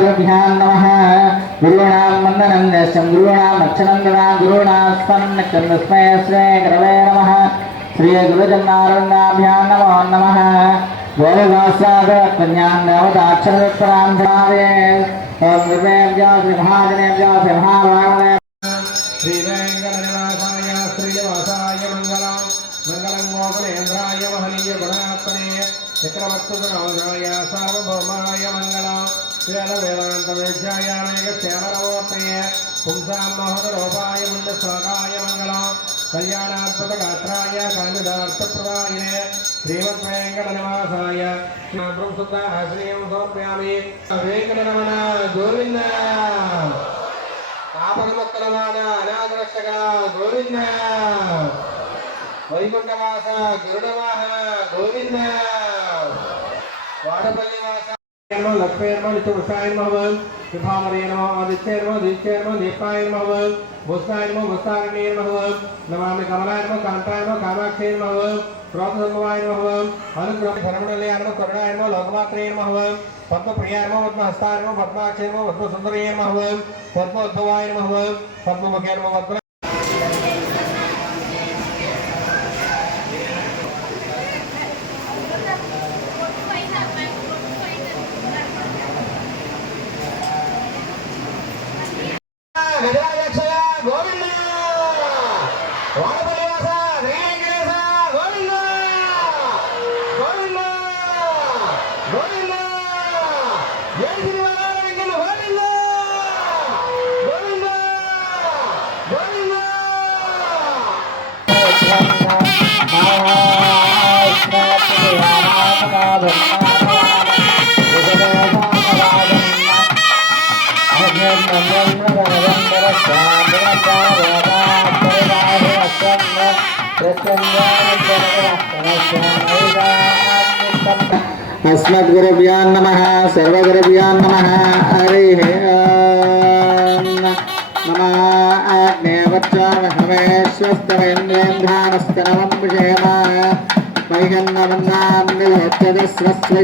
गुरुभ्यां नमः। गुरूणां वन्दनं देशं गुरूणाम् अर्चनं ददा गुरूणां स्मरणं श्रे गुरवे नमः। श्री गुरुजनारुण्याभ्यां नमो नमः। गोविदासागरज्ञानवदाक्षरपरां भावे ओम गुरुभ्यो महाजनेभ्यो महाभागवे श्री वेंकटनिवासाय श्रीनिवासाय मंगलम मंगलं मोहनेन्द्राय महनीय गुणात्मने चक्रवर्तुगुणाय सार्वभौमाय मंगलम वेदांतवेद्याय नैकश्यामनमोत्तये पुंसां मोहनरूपाय मुण्डस्वागाय मंगलम कल्याणात्मकगात्राय कामिदार्थप्रदायिने श्रीमद्वेंकटनिवासाय श्रीं समर्पयामि। वेंकटरमण गोविंद ఆపదముక్కలవాడ అనాథరక్షక గోవింద వైకుంఠవాస గరుడవాహ గోవింద వాడపల్లి వాస లక్ష్మీర్మ నిత్యవృషాయ నమః విభామరే నమః ఆదిత్యేర్మ దీక్షేర్మ దీపాయ నమః భూషాయ నమః భూషారణ్యే నమః నమామి కమలాయ నమః కాంతాయ నమః కామాక్షే నమః క్రోధసంభవాయ నమః అనుగ్రహ ధర్మణలయ నమః కరుణాయ నమః లోకమాత్రే నమః पद्मप्रियाय नमः पद्महस्ताय नमः पद्माक्षे नमः पद्मसुंदराय नमः पद्मोद्भवाय नमः पद्ममुखे नमः पद्म गोविंद अस्मद्गुरुभ्यो नमः सर्वगुरुभ्यो नमः हरिः ओम् नमः आग्नेयवच्चामहमेश्वस्तवेन्द्रेन्द्रानस्तनवं विषेम मह्यन्नवन्नान्निधत्तदस्वस्वया